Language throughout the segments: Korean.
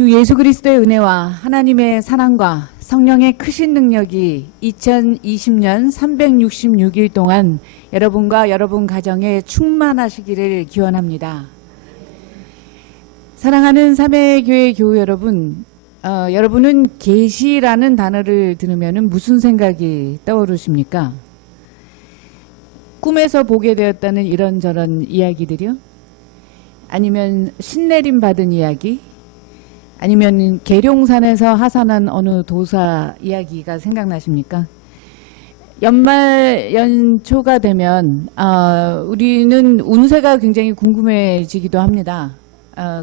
주 예수 그리스도의 은혜와 하나님의 사랑과 성령의 크신 능력이 2020년 366일 동안 여러분과 여러분 가정에 충만하시기를 기원합니다. 사랑하는 삼회교회 교우 여러분, 여러분은 계시라는 단어를 들으면 무슨 생각이 떠오르십니까? 꿈에서 보게 되었다는 이런저런 이야기들이요? 아니면 신내림 받은 이야기? 아니면 계룡산에서 하산한 어느 도사 이야기가 생각나십니까? 연말 연초가 되면 우리는 운세가 굉장히 궁금해지기도 합니다.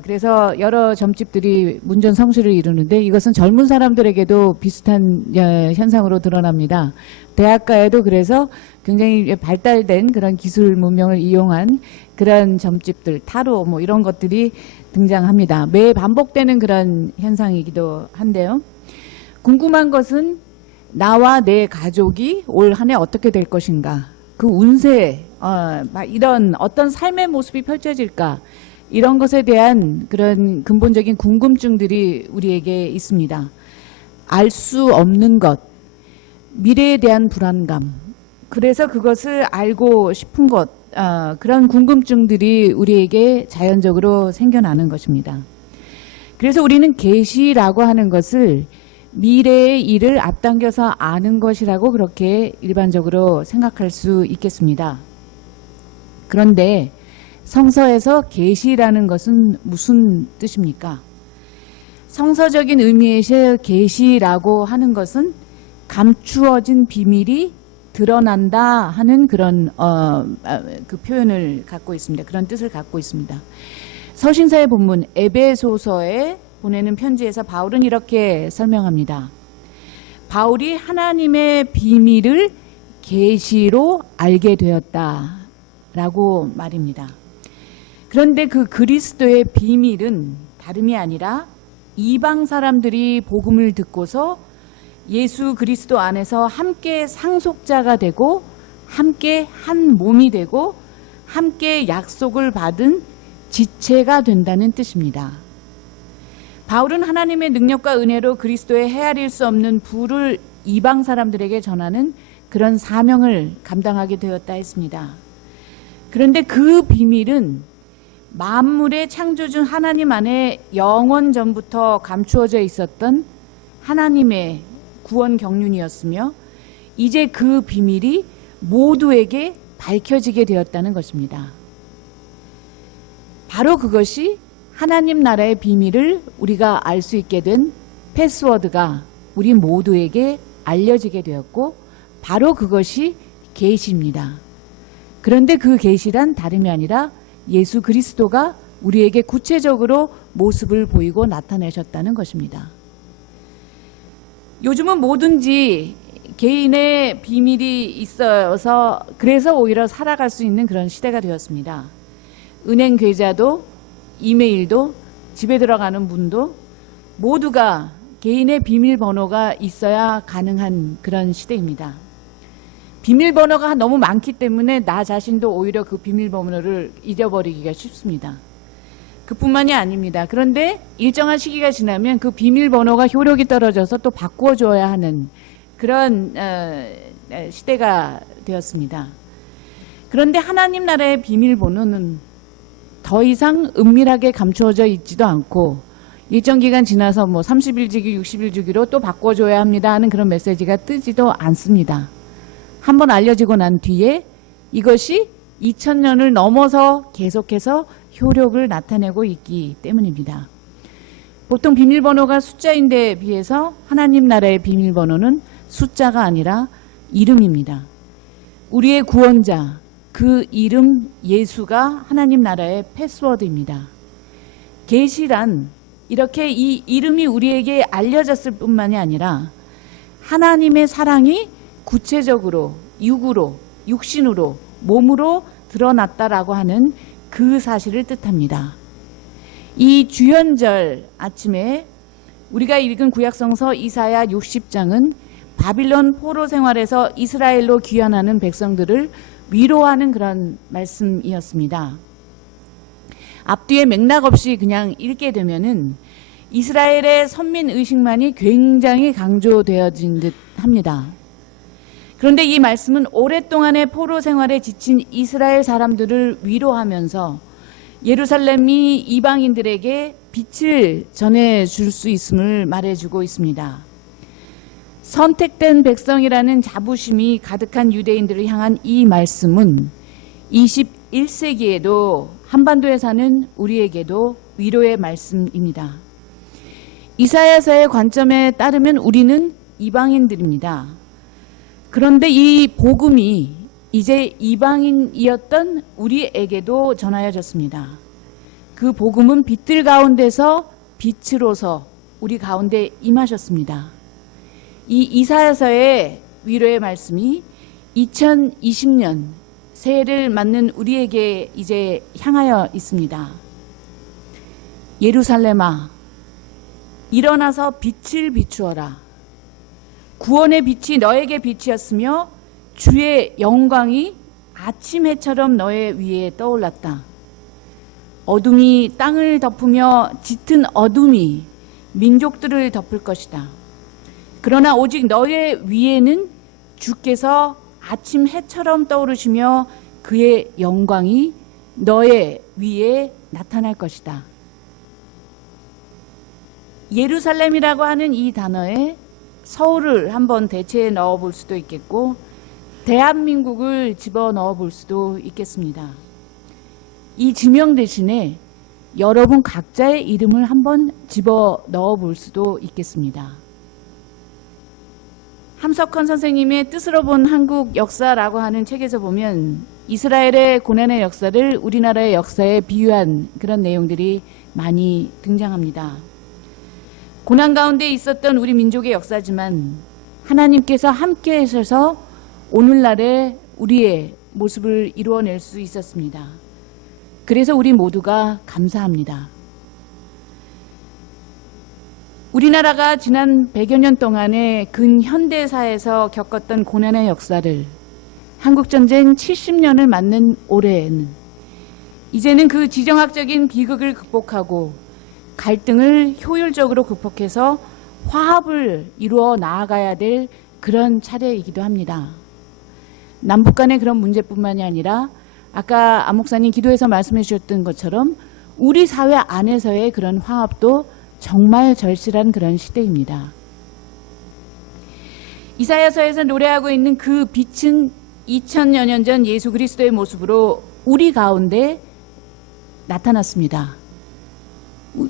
그래서 여러 점집들이 문전성시를 이루는데 이것은 젊은 사람들에게도 비슷한 현상으로 드러납니다. 대학가에도 그래서 굉장히 발달된 그런 기술 문명을 이용한 그런 점집들, 타로 뭐 이런 것들이 등장합니다. 매 반복되는 그런 현상이기도 한데요. 궁금한 것은 나와 내 가족이 올 한 해 어떻게 될 것인가, 그 운세, 이런 어떤 삶의 모습이 펼쳐질까, 이런 것에 대한 그런 근본적인 궁금증들이 우리에게 있습니다. 알 수 없는 것, 미래에 대한 불안감, 그래서 그것을 알고 싶은 것, 그런 궁금증들이 우리에게 자연적으로 생겨나는 것입니다. 그래서 우리는 계시라고 하는 것을 미래의 일을 앞당겨서 아는 것이라고 그렇게 일반적으로 생각할 수 있겠습니다. 그런데 성서에서 계시라는 것은 무슨 뜻입니까? 성서적인 의미에서 계시라고 하는 것은 감추어진 비밀이 드러난다 하는 그런 그 표현을 갖고 있습니다. 그런 뜻을 갖고 있습니다. 서신서의 본문 에베소서에 보내는 편지에서 바울은 이렇게 설명합니다. 바울이 하나님의 비밀을 계시로 알게 되었다라고 말입니다. 그런데 그 그리스도의 비밀은 다름이 아니라 이방 사람들이 복음을 듣고서 예수 그리스도 안에서 함께 상속자가 되고 함께 한 몸이 되고 함께 약속을 받은 지체가 된다는 뜻입니다. 바울은 하나님의 능력과 은혜로 그리스도의 헤아릴 수 없는 부를 이방 사람들에게 전하는 그런 사명을 감당하게 되었다 했습니다. 그런데 그 비밀은 만물의 창조주 하나님 안에 영원 전부터 감추어져 있었던 하나님의 구원 경륜이었으며 이제 그 비밀이 모두에게 밝혀지게 되었다는 것입니다. 바로 그것이 하나님 나라의 비밀을 우리가 알 수 있게 된 패스워드가 우리 모두에게 알려지게 되었고 바로 그것이 계시입니다. 그런데 그 계시란 다름이 아니라 예수 그리스도가 우리에게 구체적으로 모습을 보이고 나타내셨다는 것입니다. 요즘은 뭐든지 개인의 비밀이 있어서 그래서 오히려 살아갈 수 있는 그런 시대가 되었습니다. 은행 계좌도 이메일도 집에 들어가는 문도 모두가 개인의 비밀번호가 있어야 가능한 그런 시대입니다. 비밀번호가 너무 많기 때문에 나 자신도 오히려 그 비밀번호를 잊어버리기가 쉽습니다. 그뿐만이 아닙니다. 그런데 일정한 시기가 지나면 그 비밀번호가 효력이 떨어져서 또 바꿔줘야 하는 그런 시대가 되었습니다. 그런데 하나님 나라의 비밀번호는 더 이상 은밀하게 감추어져 있지도 않고 일정 기간 지나서 뭐 30일 주기, 60일 주기로 또 바꿔줘야 합니다 하는 그런 메시지가 뜨지도 않습니다. 한번 알려지고 난 뒤에 이것이 2000년을 넘어서 계속해서 효력을 나타내고 있기 때문입니다. 보통 비밀번호가 숫자인데 비해서 하나님 나라의 비밀번호는 숫자가 아니라 이름입니다. 우리의 구원자, 그 이름 예수가 하나님 나라의 패스워드입니다. 계시란 이렇게 이 이름이 우리에게 알려졌을 뿐만이 아니라 하나님의 사랑이 구체적으로 육으로, 육신으로, 몸으로 드러났다라고 하는 그 사실을 뜻합니다. 이 주연절 아침에 우리가 읽은 구약성서 이사야 60장은 바빌론 포로 생활에서 이스라엘로 귀환하는 백성들을 위로하는 그런 말씀이었습니다. 앞뒤에 맥락 없이 그냥 읽게 되면은 이스라엘의 선민 의식만이 굉장히 강조되어진 듯 합니다. 그런데 이 말씀은 오랫동안의 포로 생활에 지친 이스라엘 사람들을 위로하면서 예루살렘이 이방인들에게 빛을 전해줄 수 있음을 말해주고 있습니다. 선택된 백성이라는 자부심이 가득한 유대인들을 향한 이 말씀은 21세기에도 한반도에 사는 우리에게도 위로의 말씀입니다. 이사야서의 관점에 따르면 우리는 이방인들입니다. 그런데 이 복음이 이제 이방인이었던 우리에게도 전하여졌습니다. 그 복음은 빛들 가운데서 빛으로서 우리 가운데 임하셨습니다. 이 이사야서의 위로의 말씀이 2020년 새해를 맞는 우리에게 이제 향하여 있습니다. 예루살렘아, 일어나서 빛을 비추어라. 구원의 빛이 너에게 빛이었으며 주의 영광이 아침 해처럼 너의 위에 떠올랐다. 어둠이 땅을 덮으며 짙은 어둠이 민족들을 덮을 것이다. 그러나 오직 너의 위에는 주께서 아침 해처럼 떠오르시며 그의 영광이 너의 위에 나타날 것이다. 예루살렘이라고 하는 이 단어에 서울을 한번 대체해 넣어 볼 수도 있겠고 대한민국을 집어넣어 볼 수도 있겠습니다. 이 지명 대신에 여러분 각자의 이름을 한번 집어넣어 볼 수도 있겠습니다. 함석헌 선생님의 뜻으로 본 한국 역사라고 하는 책에서 보면 이스라엘의 고난의 역사를 우리나라의 역사에 비유한 그런 내용들이 많이 등장합니다. 고난 가운데 있었던 우리 민족의 역사지만 하나님께서 함께 하셔서 오늘날의 우리의 모습을 이루어낼 수 있었습니다. 그래서 우리 모두가 감사합니다. 우리나라가 지난 100여 년 동안의 근현대사에서 겪었던 고난의 역사를 한국전쟁 70년을 맞는 올해에는 이제는 그 지정학적인 비극을 극복하고 갈등을 효율적으로 극복해서 화합을 이루어 나아가야 될 그런 차례이기도 합니다. 남북 간의 그런 문제뿐만이 아니라 아까 안 목사님 기도에서 말씀해 주셨던 것처럼 우리 사회 안에서의 그런 화합도 정말 절실한 그런 시대입니다. 이사야서에서 노래하고 있는 그 빛은 2000여 년 전 예수 그리스도의 모습으로 우리 가운데 나타났습니다.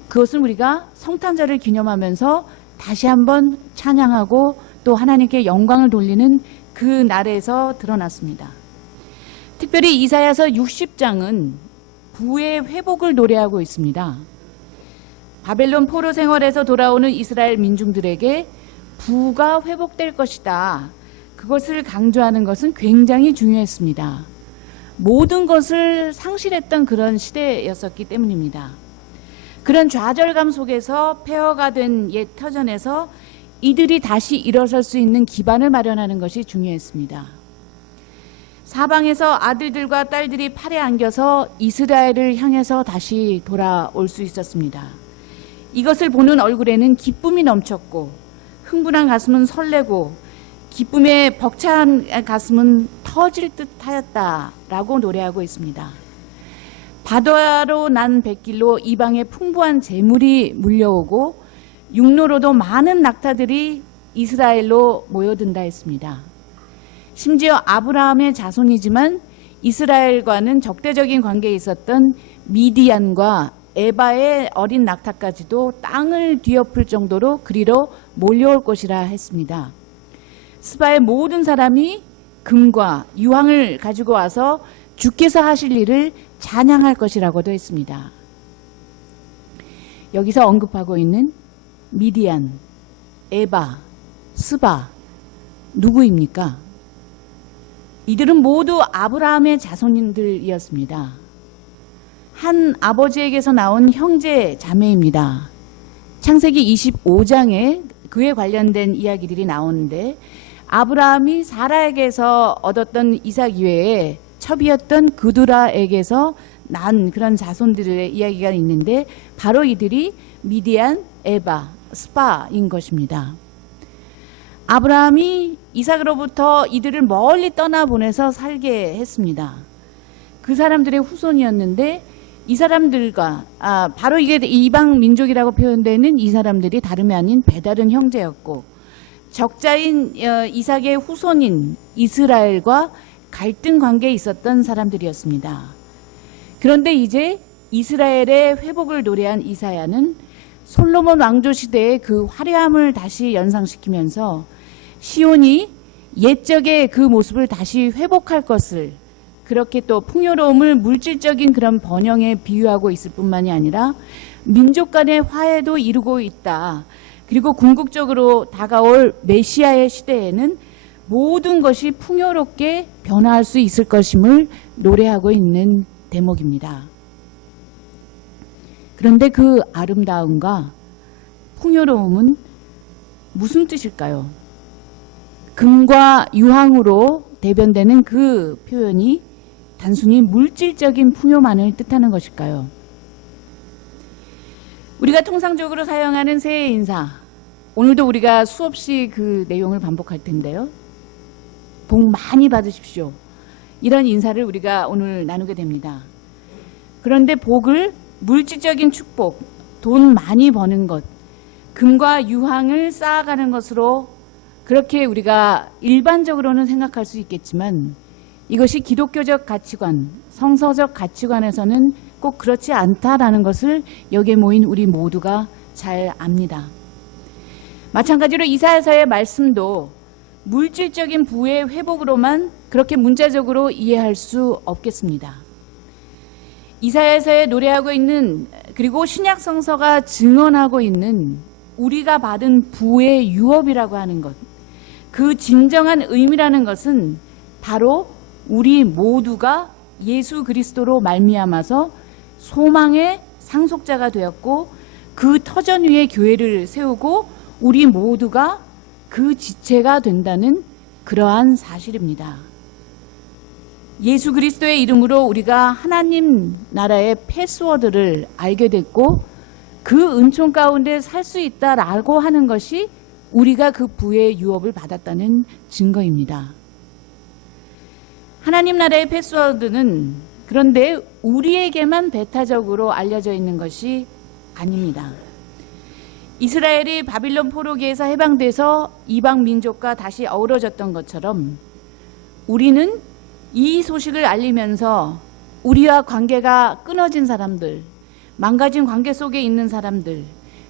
그것은 우리가 성탄절을 기념하면서 다시 한번 찬양하고 또 하나님께 영광을 돌리는 그 날에서 드러났습니다. 특별히 이사야서 60장은 부의 회복을 노래하고 있습니다. 바벨론 포로 생활에서 돌아오는 이스라엘 민중들에게 부가 회복될 것이다. 그것을 강조하는 것은 굉장히 중요했습니다. 모든 것을 상실했던 그런 시대였었기 때문입니다. 그런 좌절감 속에서 폐허가 된 옛 터전에서 이들이 다시 일어설 수 있는 기반을 마련하는 것이 중요했습니다. 사방에서 아들들과 딸들이 팔에 안겨서 이스라엘을 향해서 다시 돌아올 수 있었습니다. 이것을 보는 얼굴에는 기쁨이 넘쳤고 흥분한 가슴은 설레고 기쁨에 벅찬 가슴은 터질 듯 하였다라고 노래하고 있습니다. 바다로 난 뱃길로 이방에 풍부한 재물이 물려오고 육로로도 많은 낙타들이 이스라엘로 모여든다 했습니다. 심지어 아브라함의 자손이지만 이스라엘과는 적대적인 관계에 있었던 미디안과 에바의 어린 낙타까지도 땅을 뒤엎을 정도로 그리로 몰려올 것이라 했습니다. 스바의 모든 사람이 금과 유황을 가지고 와서 주께서 하실 일을 찬양할 것이라고도 했습니다. 여기서 언급하고 있는 미디안, 에바, 스바 누구입니까? 이들은 모두 아브라함의 자손들이었습니다. 한 아버지에게서 나온 형제 자매입니다. 창세기 25장에 그에 관련된 이야기들이 나오는데 아브라함이 사라에게서 얻었던 이삭 이외에 첩이었던 그두라에게서 난 그런 자손들의 이야기가 있는데 바로 이들이 미디안, 에바, 스파인 것입니다. 아브라함이 이삭으로부터 이들을 멀리 떠나보내서 살게 했습니다. 그 사람들의 후손이었는데 이 사람들과 바로 이게 이방 민족이라고 표현되는 이 사람들이 다름이 아닌 배다른 형제였고 적자인 이삭의 후손인 이스라엘과 갈등 관계에 있었던 사람들이었습니다. 그런데 이제 이스라엘의 회복을 노래한 이사야는 솔로몬 왕조 시대의 그 화려함을 다시 연상시키면서 시온이 옛적의 그 모습을 다시 회복할 것을, 그렇게 또 풍요로움을 물질적인 그런 번영에 비유하고 있을 뿐만이 아니라 민족 간의 화해도 이루고 있다. 그리고 궁극적으로 다가올 메시아의 시대에는 모든 것이 풍요롭게 변화할 수 있을 것임을 노래하고 있는 대목입니다. 그런데 그 아름다움과 풍요로움은 무슨 뜻일까요? 금과 유황으로 대변되는 그 표현이 단순히 물질적인 풍요만을 뜻하는 것일까요? 우리가 통상적으로 사용하는 새해 인사, 오늘도 우리가 수없이 그 내용을 반복할 텐데요. 복 많이 받으십시오. 이런 인사를 우리가 오늘 나누게 됩니다. 그런데 복을 물질적인 축복, 돈 많이 버는 것, 금과 유황을 쌓아가는 것으로 그렇게 우리가 일반적으로는 생각할 수 있겠지만 이것이 기독교적 가치관, 성서적 가치관에서는 꼭 그렇지 않다라는 것을 여기에 모인 우리 모두가 잘 압니다. 마찬가지로 이사야서의 말씀도 물질적인 부의 회복으로만 그렇게 문자적으로 이해할 수 없겠습니다. 이사야서에 노래하고 있는, 그리고 신약 성서가 증언하고 있는 우리가 받은 부의 유업이라고 하는 것, 그 진정한 의미라는 것은 바로 우리 모두가 예수 그리스도로 말미암아서 소망의 상속자가 되었고 그 터전 위에 교회를 세우고 우리 모두가 그 지체가 된다는 그러한 사실입니다. 예수 그리스도의 이름으로 우리가 하나님 나라의 패스워드를 알게 됐고 그 은총 가운데 살 수 있다라고 하는 것이 우리가 그 부의 유업을 받았다는 증거입니다. 하나님 나라의 패스워드는 그런데 우리에게만 배타적으로 알려져 있는 것이 아닙니다. 이스라엘이 바빌론 포로기에서 해방돼서 이방 민족과 다시 어우러졌던 것처럼 우리는 이 소식을 알리면서 우리와 관계가 끊어진 사람들, 망가진 관계 속에 있는 사람들,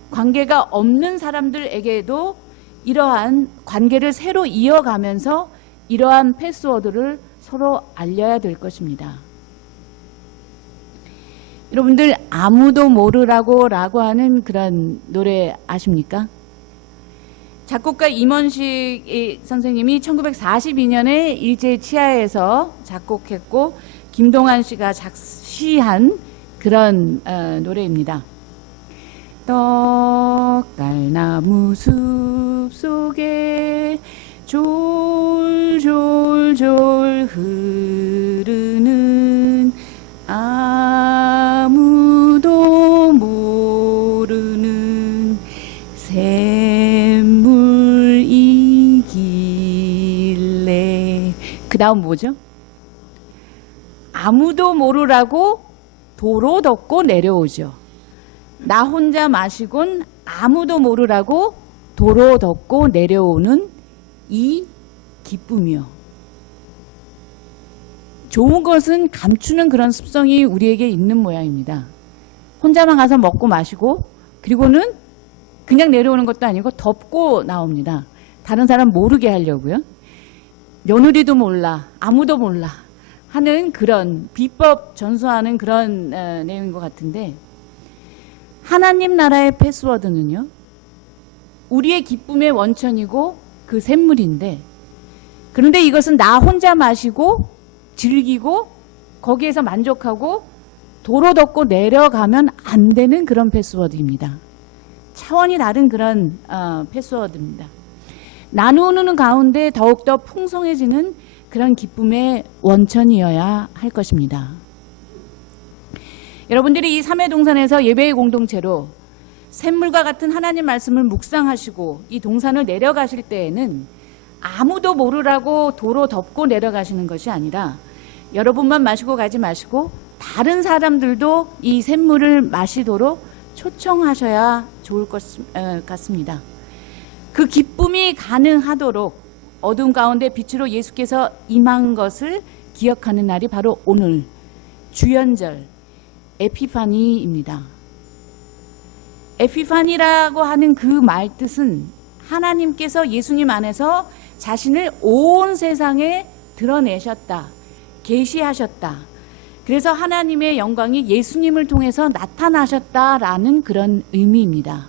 관계가 없는 사람들에게도 이러한 관계를 새로 이어가면서 이러한 패스워드를 서로 알려야 될 것입니다. 여러분들 아무도 모르라고 하는 그런 노래 아십니까? 작곡가 임원식 선생님이 1942년에 일제 치하에서 작곡했고 김동완 씨가 작시한 그런 노래입니다. 떡갈나무 숲 속에 졸졸졸 흐르는 아무도 모르는 샘물이길래. 그 다음 뭐죠? 아무도 모르라고 도로 덮고 내려오죠. 나 혼자 마시곤 아무도 모르라고 도로 덮고 내려오는 이 기쁨이요. 좋은 것은 감추는 그런 습성이 우리에게 있는 모양입니다. 혼자만 가서 먹고 마시고 그리고는 그냥 내려오는 것도 아니고 덮고 나옵니다. 다른 사람 모르게 하려고요. 며느리도 몰라, 아무도 몰라 하는 그런 비법 전수하는 그런 내용인 것 같은데, 하나님 나라의 패스워드는요, 우리의 기쁨의 원천이고 그 샘물인데, 그런데 이것은 나 혼자 마시고 즐기고 거기에서 만족하고 도로 덮고 내려가면 안 되는 그런 패스워드입니다. 차원이 다른 그런 패스워드입니다. 나누는 가운데 더욱더 풍성해지는 그런 기쁨의 원천이어야 할 것입니다. 여러분들이 이 삼회동산에서 예배의 공동체로 샘물과 같은 하나님 말씀을 묵상하시고 이 동산을 내려가실 때에는 아무도 모르라고 도로 덮고 내려가시는 것이 아니라 여러분만 마시고 가지 마시고 다른 사람들도 이 샘물을 마시도록 초청하셔야 좋을 것 같습니다. 그 기쁨이 가능하도록 어둠 가운데 빛으로 예수께서 임한 것을 기억하는 날이 바로 오늘 주연절 에피파니입니다. 에피파니라고 하는 그 말 뜻은 하나님께서 예수님 안에서 자신을 온 세상에 드러내셨다, 계시하셨다. 그래서 하나님의 영광이 예수님을 통해서 나타나셨다라는 그런 의미입니다.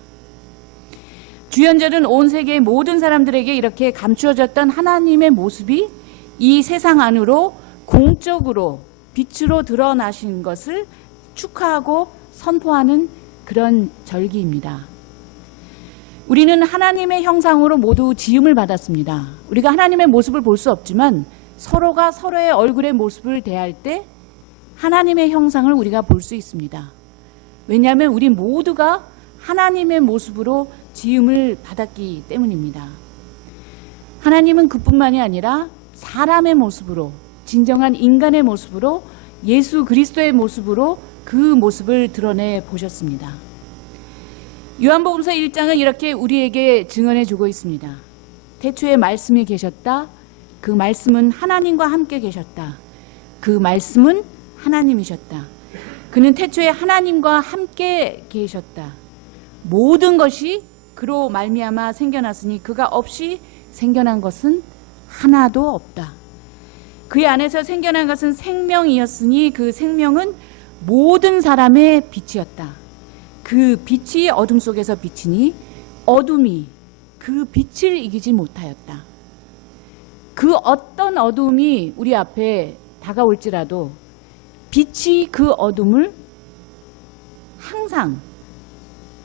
주연절은 온 세계의 모든 사람들에게 이렇게 감추어졌던 하나님의 모습이 이 세상 안으로 공적으로 빛으로 드러나신 것을 축하하고 선포하는 그런 절기입니다. 우리는 하나님의 형상으로 모두 지음을 받았습니다. 우리가 하나님의 모습을 볼 수 없지만 서로가 서로의 얼굴의 모습을 대할 때 하나님의 형상을 우리가 볼 수 있습니다. 왜냐하면 우리 모두가 하나님의 모습으로 지음을 받았기 때문입니다. 하나님은 그뿐만이 아니라 사람의 모습으로, 진정한 인간의 모습으로, 예수 그리스도의 모습으로 그 모습을 드러내 보셨습니다. 요한복음서 1장은 이렇게 우리에게 증언해 주고 있습니다. 태초에 말씀이 계셨다. 그 말씀은 하나님과 함께 계셨다. 그 말씀은 하나님이셨다. 그는 태초에 하나님과 함께 계셨다. 모든 것이 그로 말미암아 생겨났으니 그가 없이 생겨난 것은 하나도 없다. 그의 안에서 생겨난 것은 생명이었으니 그 생명은 모든 사람의 빛이었다. 그 빛이 어둠 속에서 비치니 어둠이 그 빛을 이기지 못하였다. 그 어떤 어둠이 우리 앞에 다가올지라도 빛이 그 어둠을 항상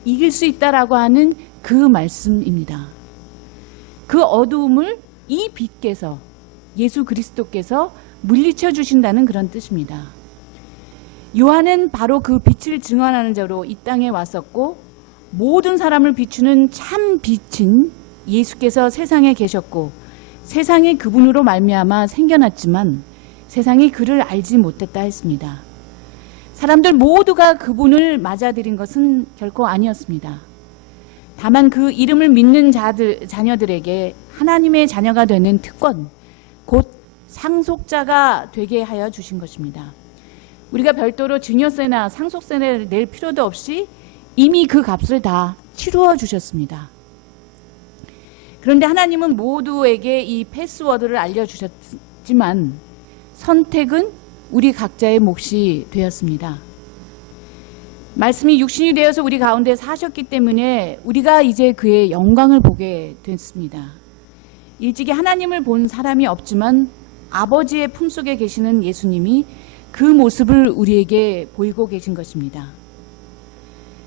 이길 수 있다라고 하는 그 말씀입니다. 그 어두움을 이 빛께서, 예수 그리스도께서 물리쳐 주신다는 그런 뜻입니다. 요한은 바로 그 빛을 증언하는 자로 이 땅에 왔었고 모든 사람을 비추는 참 빛인 예수께서 세상에 계셨고 세상이 그분으로 말미암아 생겨났지만 세상이 그를 알지 못했다 했습니다. 사람들 모두가 그분을 맞아들인 것은 결코 아니었습니다. 다만 그 이름을 믿는 자녀들에게 하나님의 자녀가 되는 특권, 곧 상속자가 되게 하여 주신 것입니다. 우리가 별도로 증여세나 상속세를 낼 필요도 없이 이미 그 값을 다 치루어 주셨습니다. 그런데 하나님은 모두에게 이 패스워드를 알려주셨지만 선택은 우리 각자의 몫이 되었습니다. 말씀이 육신이 되어서 우리 가운데 사셨기 때문에 우리가 이제 그의 영광을 보게 됐습니다. 일찍이 하나님을 본 사람이 없지만 아버지의 품속에 계시는 예수님이 그 모습을 우리에게 보이고 계신 것입니다.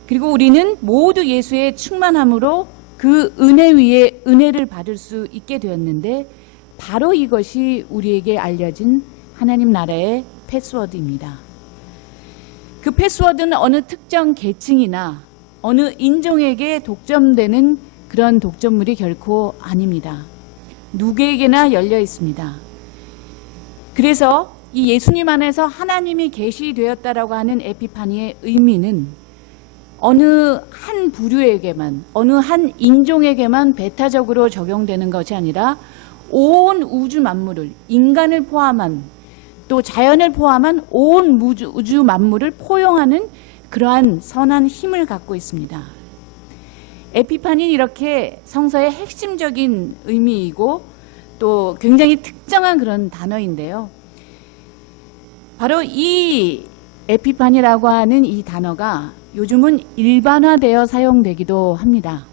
그리고 우리는 모두 예수의 충만함으로 그 은혜 위에 은혜를 받을 수 있게 되었는데 바로 이것이 우리에게 알려진 하나님 나라의 패스워드입니다. 그 패스워드는 어느 특정 계층이나 어느 인종에게 독점되는 그런 독점물이 결코 아닙니다. 누구에게나 열려 있습니다. 그래서 이 예수님 안에서 하나님이 계시되었다라고 하는 에피파니의 의미는 어느 한 부류에게만, 어느 한 인종에게만 배타적으로 적용되는 것이 아니라 온 우주 만물을, 인간을 포함한 또 자연을 포함한 온 우주 만물을 포용하는 그러한 선한 힘을 갖고 있습니다. 에피파니는 이렇게 성서의 핵심적인 의미이고 또 굉장히 특정한 그런 단어인데요. 바로 이 에피파니라고 하는 이 단어가 요즘은 일반화되어 사용되기도 합니다.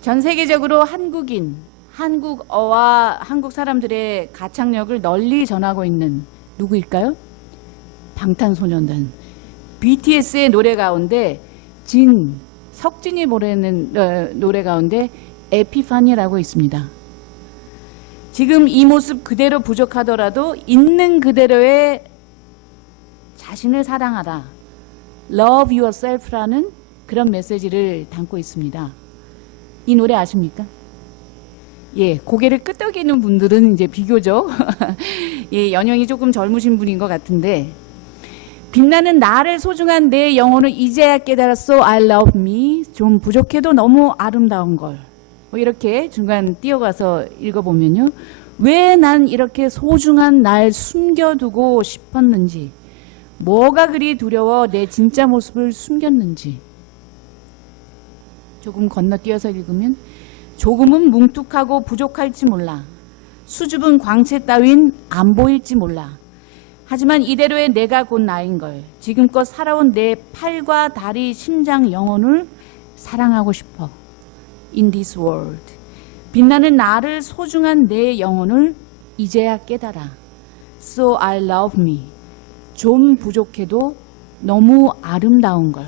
전 세계적으로 한국인, 한국어와 한국 사람들의 가창력을 널리 전하고 있는 누구일까요? 방탄소년단. BTS의 노래 가운데 석진이 부르는 노래 가운데 에피파니라고 있습니다. 지금 이 모습 그대로 부족하더라도 있는 그대로의 자신을 사랑하라. Love yourself라는 그런 메시지를 담고 있습니다. 이 노래 아십니까? 예, 고개를 끄덕이는 분들은 이제 비교적 예, 연령이 조금 젊으신 분인 것 같은데, 빛나는 나를 소중한 내 영혼을 이제야 깨달았소. I love me. 좀 부족해도 너무 아름다운 걸. 뭐 이렇게 중간 띄어가서 읽어보면요. 왜 난 이렇게 소중한 날 숨겨두고 싶었는지, 뭐가 그리 두려워 내 진짜 모습을 숨겼는지. 조금 건너뛰어서 읽으면, 조금은 뭉툭하고 부족할지 몰라. 수줍은 광채 따윈 안 보일지 몰라. 하지만 이대로의 내가 곧 나인걸. 지금껏 살아온 내 팔과 다리, 심장, 영혼을 사랑하고 싶어. In this world. 빛나는 나를 소중한 내 영혼을 이제야 깨달아. So I love me. 좀 부족해도 너무 아름다운 걸.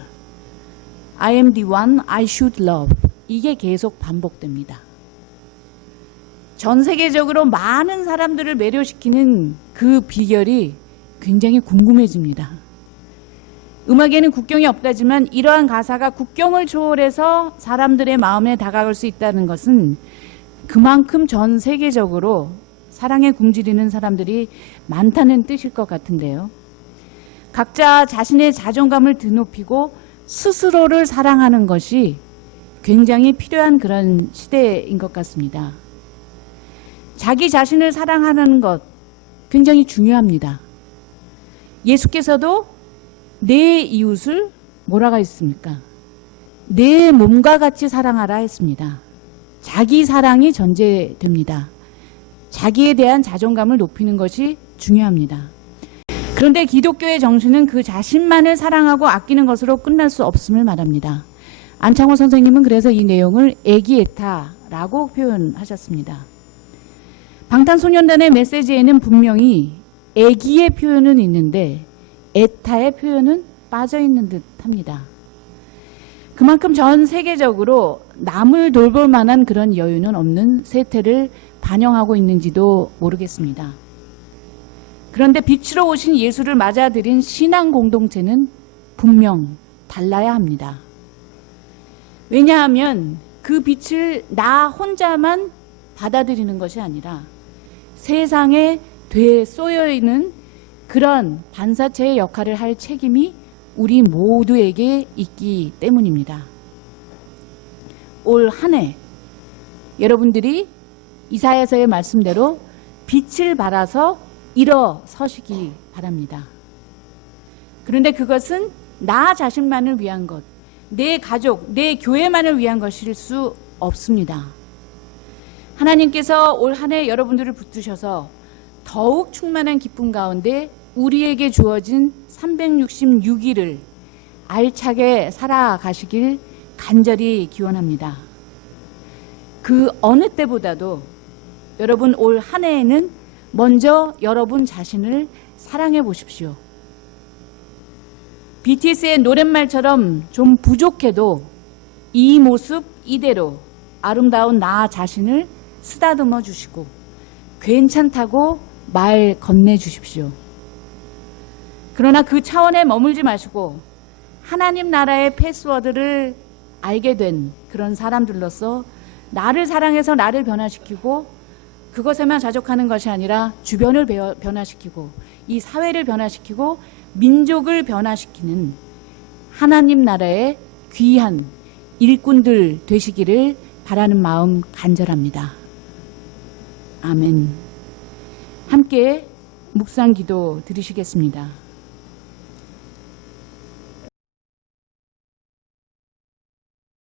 I am the one I should love. 이게 계속 반복됩니다. 전 세계적으로 많은 사람들을 매료시키는 그 비결이 굉장히 궁금해집니다. 음악에는 국경이 없다지만 이러한 가사가 국경을 초월해서 사람들의 마음에 다가갈 수 있다는 것은 그만큼 전 세계적으로 사랑에 굶주리는 사람들이 많다는 뜻일 것 같은데요. 각자 자신의 자존감을 드높이고 스스로를 사랑하는 것이 굉장히 필요한 그런 시대인 것 같습니다. 자기 자신을 사랑하는 것 굉장히 중요합니다. 예수께서도 내 이웃을 뭐라고 했습니까? 내 몸과 같이 사랑하라 했습니다. 자기 사랑이 전제됩니다. 자기에 대한 자존감을 높이는 것이 중요합니다. 그런데 기독교의 정신은 그 자신만을 사랑하고 아끼는 것으로 끝날 수 없음을 말합니다. 안창호 선생님은 그래서 이 내용을 애기애타라고 표현하셨습니다. 방탄소년단의 메시지에는 분명히 애기의 표현은 있는데 애타의 표현은 빠져있는 듯 합니다. 그만큼 전 세계적으로 남을 돌볼 만한 그런 여유는 없는 세태를 반영하고 있는지도 모르겠습니다. 그런데 빛으로 오신 예수를 맞아들인 신앙 공동체는 분명 달라야 합니다. 왜냐하면 그 빛을 나 혼자만 받아들이는 것이 아니라 세상에 쏘여 있는 그런 반사체의 역할을 할 책임이 우리 모두에게 있기 때문입니다. 올 한 해 여러분들이 이사야서의 말씀대로 빛을 발하서 일어서시기 바랍니다. 그런데 그것은 나 자신만을 위한 것, 내 가족, 내 교회만을 위한 것일 수 없습니다. 하나님께서 올 한 해 여러분들을 붙드셔서 더욱 충만한 기쁨 가운데 우리에게 주어진 366일을 알차게 살아가시길 간절히 기원합니다. 그 어느 때보다도 여러분 올 한 해에는 먼저 여러분 자신을 사랑해 보십시오. BTS의 노랫말처럼 좀 부족해도 이 모습 이대로 아름다운 나 자신을 쓰다듬어 주시고 괜찮다고 말 건네주십시오. 그러나 그 차원에 머물지 마시고 하나님 나라의 패스워드를 알게 된 그런 사람들로서 나를 사랑해서 나를 변화시키고 그것에만 자족하는 것이 아니라 주변을 변화시키고 이 사회를 변화시키고 민족을 변화시키는 하나님 나라의 귀한 일꾼들 되시기를 바라는 마음 간절합니다. 아멘. 함께 묵상 기도 드리시겠습니다.